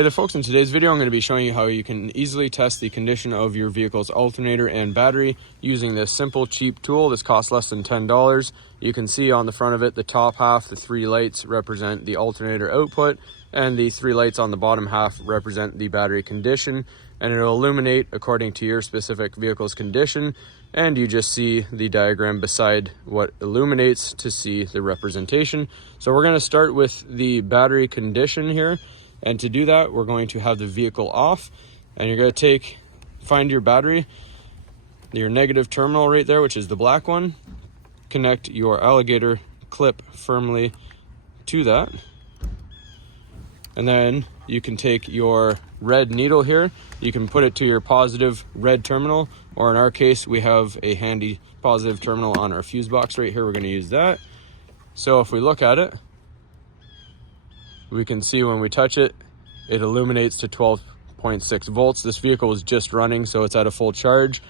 Hey there folks, in today's video I'm going to be showing you how you can easily test the condition of your vehicle's alternator and battery using this simple cheap tool. This costs less than $10. You can see on the front of it, the top half, the 3 lights represent the alternator output, and the 3 lights on the bottom half represent the battery condition, and it'll illuminate according to your specific vehicle's condition, and you just see the diagram beside what illuminates to see the representation. So we're going to start with the battery condition here. And to do that, we're going to have the vehicle off, and you're going to find your battery, your negative terminal right there, which is the black one, connect your alligator clip firmly to that. And then you can take your red needle here, you can put it to your positive red terminal, or in our case, we have a handy positive terminal on our fuse box right here. We're going to use that. So if we look at it, we can see when we touch it, it illuminates to 12.6 volts. This vehicle is just running, so it's at a full charge.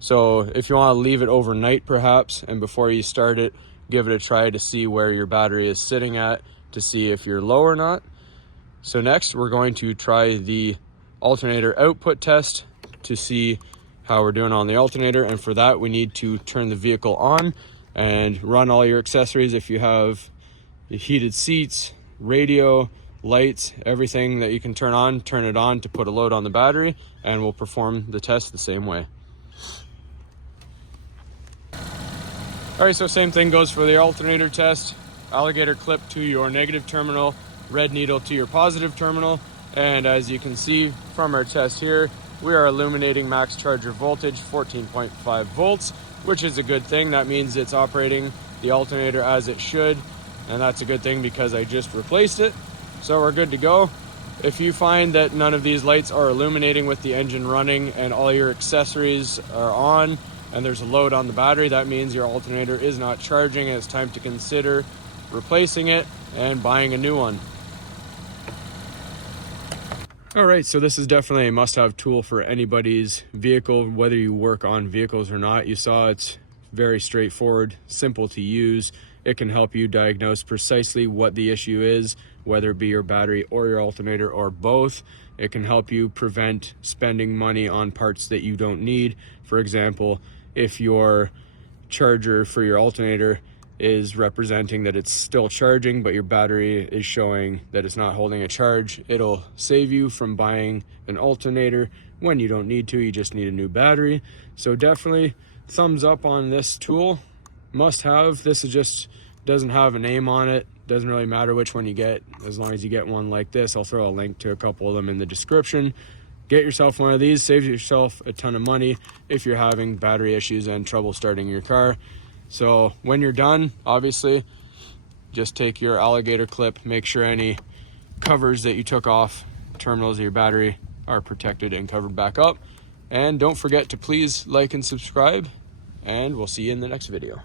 So if you want to leave it overnight perhaps, and before you start it, give it a try to see where your battery is sitting at, to see if you're low or not. So next, we're going to try the alternator output test to see how we're doing on the alternator. And for that, we need to turn the vehicle on and run all your accessories. If you have the heated seats, radio, lights, everything that you can turn it on to put a load on the battery, and we'll perform the test the same way. All right, so same thing goes for the alternator test. Alligator clip to your negative terminal, red needle to your positive terminal, and as you can see from our test here, we are illuminating max charger voltage 14.5 volts, which is a good thing. That means it's operating the alternator as it should, and that's a good thing because I just replaced it, so we're good to go. If you find that none of these lights are illuminating with the engine running and all your accessories are on and there's a load on the battery, that means your alternator is not charging and it's time to consider replacing it and buying a new one. All right, so this is definitely a must-have tool for anybody's vehicle, whether you work on vehicles or not. You saw it's very straightforward, simple to use. It can help you diagnose precisely what the issue is, whether it be your battery or your alternator or both. It can help you prevent spending money on parts that you don't need. For example, if your charger for your alternator is representing that it's still charging, but your battery is showing that it's not holding a charge, it'll save you from buying an alternator when you don't need to. You just need a new battery. So definitely thumbs up on this tool. Must have. This is just doesn't have a name on it, doesn't really matter which one you get as long as you get one like this. I'll throw a link to a couple of them in the description. Get yourself one of these, saves yourself a ton of money if you're having battery issues and trouble starting your car. So when you're done, obviously just take your alligator clip, make sure any covers that you took off terminals of your battery are protected and covered back up, and don't forget to please like and subscribe, and we'll see you in the next video.